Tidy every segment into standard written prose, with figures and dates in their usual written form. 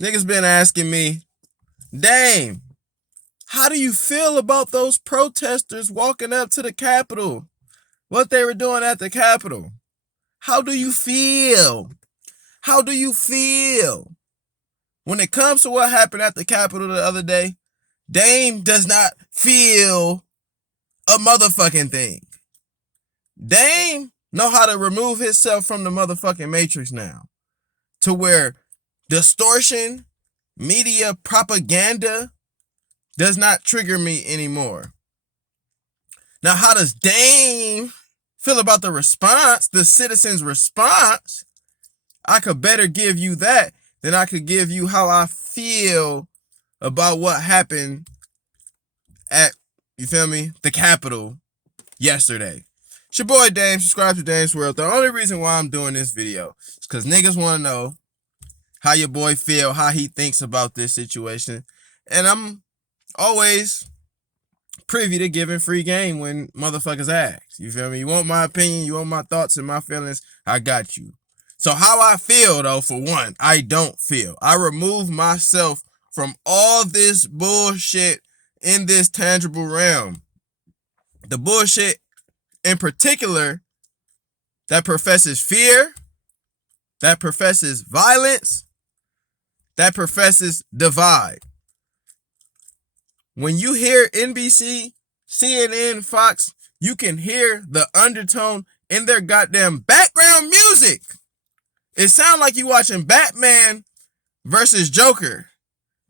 Niggas been asking me, Dame, how do you feel about those protesters walking up to the Capitol? What they were doing at the Capitol? How do you feel? How do you feel? When it comes to what happened at the Capitol the other day, Dame does not feel a motherfucking thing. Dame know how to remove himself from the motherfucking matrix now. To where distortion, media propaganda does not trigger me anymore. Now, how does Dame feel about the response, the citizens' response? I could better give you that than I could give you how I feel about what happened at, you feel me, the Capitol yesterday. It's your boy Dame. Subscribe to Dame's World. The only reason why I'm doing this video is because niggas want to know how your boy feel, how he thinks about this situation. And I'm always privy to giving free game when motherfuckers ask. You feel me? You want my opinion, you want my thoughts and my feelings, I got you. So how I feel, though, for one, I don't feel. I remove myself from all this bullshit in this tangible realm. The bullshit in particular that professes fear, that professes violence, that professes divide. When you hear NBC, CNN, Fox, you can hear the undertone in their goddamn background music. It sounds like you watching Batman versus Joker.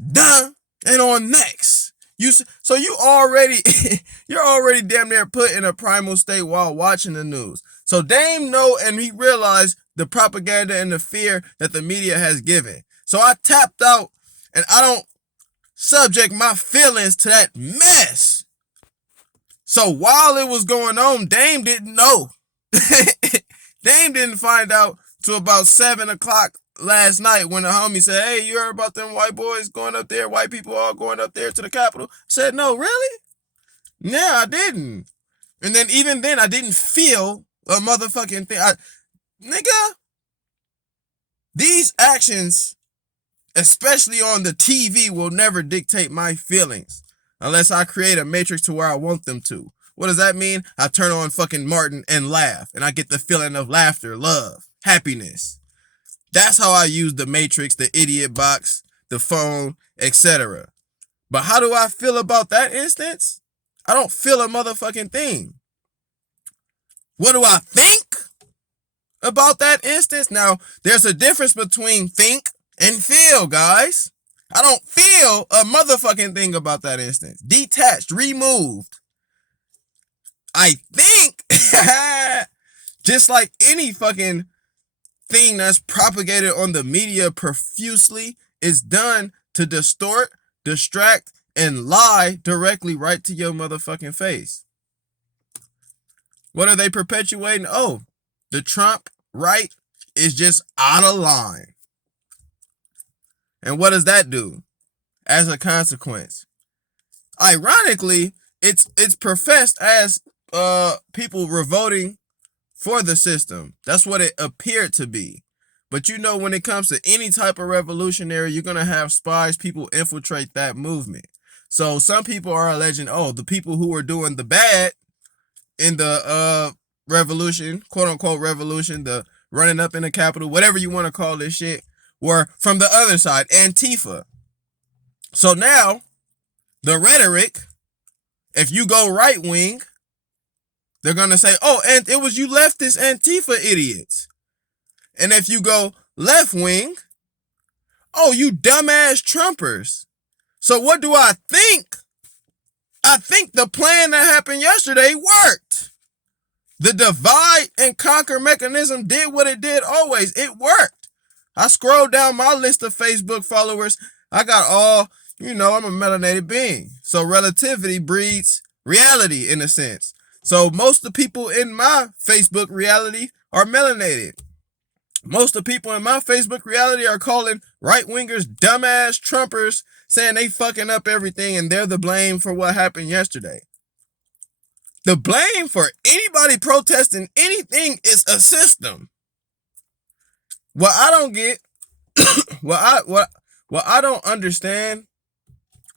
Done and on next. So you're already damn near put in a primal state while watching the news. So Dame know and he realized the propaganda and the fear that the media has given. So I tapped out and I don't subject my feelings to that mess. So while it was going on, Dame didn't know. Dame didn't find out till about 7 o'clock last night when the homie said, hey, you heard about them white boys going up there, white people all going up there to the Capitol? I said, no, really? Yeah, I didn't. And then even then, I didn't feel a motherfucking thing. Nigga, these actions, especially on the TV, will never dictate my feelings unless I create a matrix to where I want them to. What does that mean? I turn on fucking Martin and laugh, and I get the feeling of laughter, love, happiness. That's how I use the matrix, the idiot box, the phone, etc. But how do I feel about that instance? I don't feel a motherfucking thing. What do I think about that instance? Now, there's a difference between think and feel, guys. I don't feel a motherfucking thing about that instance. Detached, removed. I think, just like any fucking thing that's propagated on the media profusely, is done to distort, distract, and lie directly right to your motherfucking face. What are they perpetuating? Oh, the Trump right is just out of line. And what does that do as a consequence? Ironically, it's professed as people revolting for the system. That's what it appeared to be. But you know, when it comes to any type of revolutionary, you're going to have spies, people infiltrate that movement. So some people are alleging, oh, the people who were doing the bad in the revolution, quote unquote revolution, the running up in the Capitol, whatever you want to call this shit, were from the other side, Antifa. So now, the rhetoric, if you go right wing, they're going to say, oh, and it was you leftist Antifa idiots. And if you go left wing, oh, you dumbass Trumpers. So what do I think? I think the plan that happened yesterday worked. The divide and conquer mechanism did what it did always. It worked. I scrolled down my list of Facebook followers. I got all, I'm a melanated being. So relativity breeds reality in a sense. So most of the people in my Facebook reality are melanated. Most of the people in my Facebook reality are calling right-wingers dumbass Trumpers, saying they fucking up everything and they're the blame for what happened yesterday. The blame for anybody protesting anything is a system. What I don't get, what Well, I don't understand.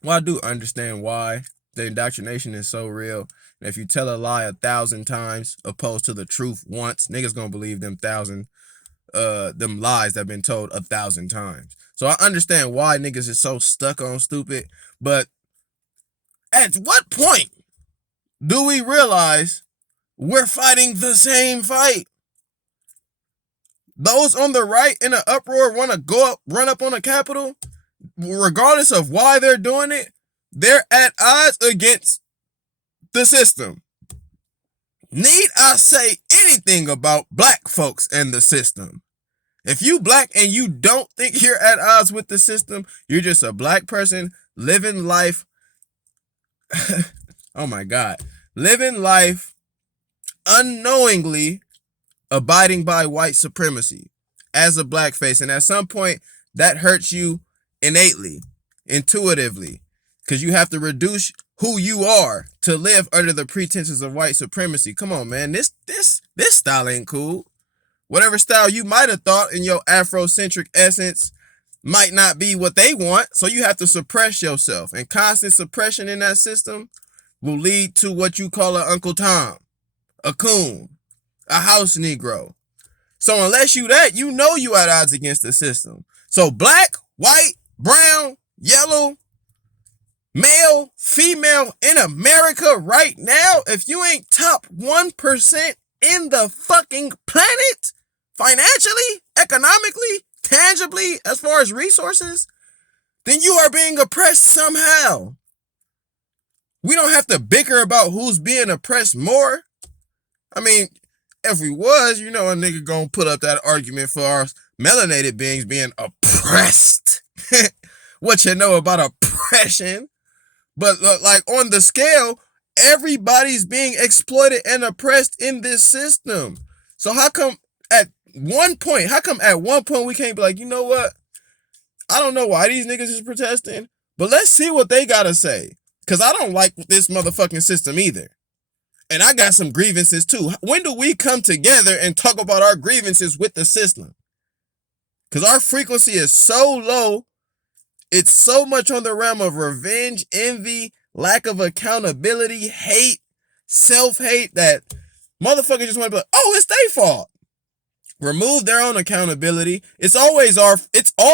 Well, I do understand why the indoctrination is so real. And if you tell a lie 1,000 times opposed to the truth once, niggas gonna believe them lies that have been told 1,000 times. So I understand why niggas is so stuck on stupid. But at what point do we realize we're fighting the same fight? Those on the right in an uproar want to go up, run up on the Capitol, regardless of why they're doing it, they're at odds against the system. Need I say anything about black folks and the system? If you black and you don't think you're at odds with the system, you're just a black person living life. Oh my God. Living life unknowingly abiding by white supremacy as a blackface. And at some point, that hurts you innately, intuitively, because you have to reduce who you are to live under the pretenses of white supremacy. Come on, man. This style ain't cool. Whatever style you might have thought in your Afrocentric essence might not be what they want. So you have to suppress yourself. And constant suppression in that system will lead to what you call an Uncle Tom, a coon, a house Negro. So unless you that, you know you at odds against the system. So black, white, brown, yellow, male, female in America right now, if you ain't top 1% in the fucking planet, financially, economically, tangibly, as far as resources, then you are being oppressed somehow. We don't have to bicker about who's being oppressed more. I mean, if we was, a nigga gonna put up that argument for our melanated beings being oppressed. What you know about oppression? But like on the scale, everybody's being exploited and oppressed in this system. So how come at one point we can't be like, you know what? I don't know why these niggas is protesting, but let's see what they gotta say. Cause I don't like this motherfucking system either. And I got some grievances too. When do we come together and talk about our grievances with the system? Because our frequency is so low. It's so much on the realm of revenge, envy, lack of accountability, hate, self-hate that motherfuckers just want to be like, oh, it's their fault. Remove their own accountability. It's all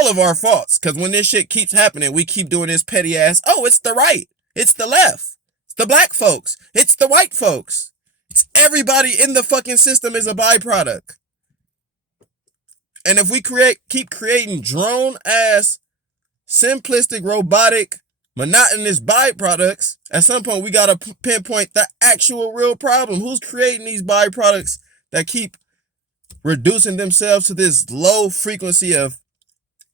of our faults. Because when this shit keeps happening, we keep doing this petty ass, oh, it's the right. It's the left. It's the black folks. It's the white folks. It's everybody in the fucking system is a byproduct. And if we keep creating drone ass, simplistic, robotic, monotonous byproducts, at some point we gotta pinpoint the actual real problem. Who's creating these byproducts that keep reducing themselves to this low frequency of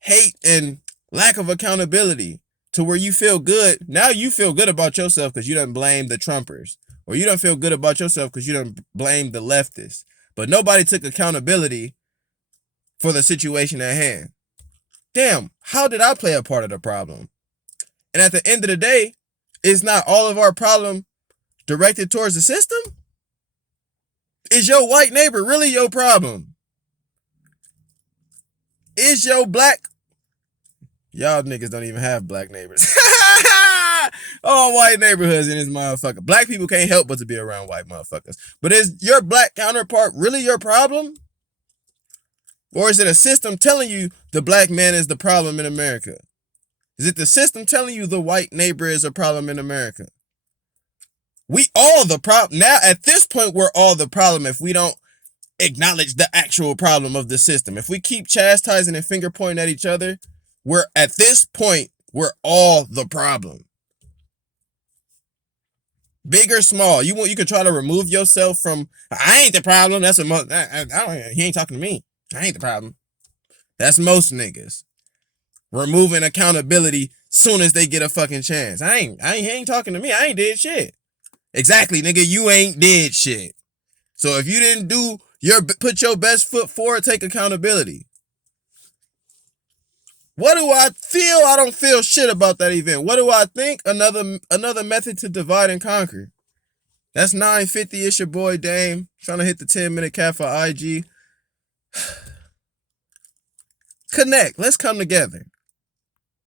hate and lack of accountability to where you feel good? Now you feel good about yourself because you done blame the Trumpers, or you don't feel good about yourself because you done blame the leftists. But nobody took accountability for the situation at hand. Damn, how did I play a part of the problem? And at the end of the day, is not all of our problem directed towards the system? Is your white neighbor really your problem? Is your black... Y'all niggas don't even have black neighbors. All white neighborhoods in this motherfucker. Black people can't help but to be around white motherfuckers. But is your black counterpart really your problem? Or is it a system telling you the black man is the problem in America? Is it the system telling you the white neighbor is a problem in America? We all the problem. Now, at this point, we're all the problem if we don't acknowledge the actual problem of the system. If we keep chastising and finger pointing at each other, at this point, we're all the problem. Big or small, you can try to remove yourself from, I ain't the problem. That's he ain't talking to me. I ain't the problem. That's most niggas. Removing accountability soon as they get a fucking chance. He ain't talking to me. I ain't did shit. Exactly, nigga. You ain't did shit. So if you didn't put your best foot forward, take accountability. What do I feel? I don't feel shit about that event. What do I think? Another method to divide and conquer. That's 950. It's your boy Dame. Trying to hit the 10-minute cap for IG. Connect. Let's come together.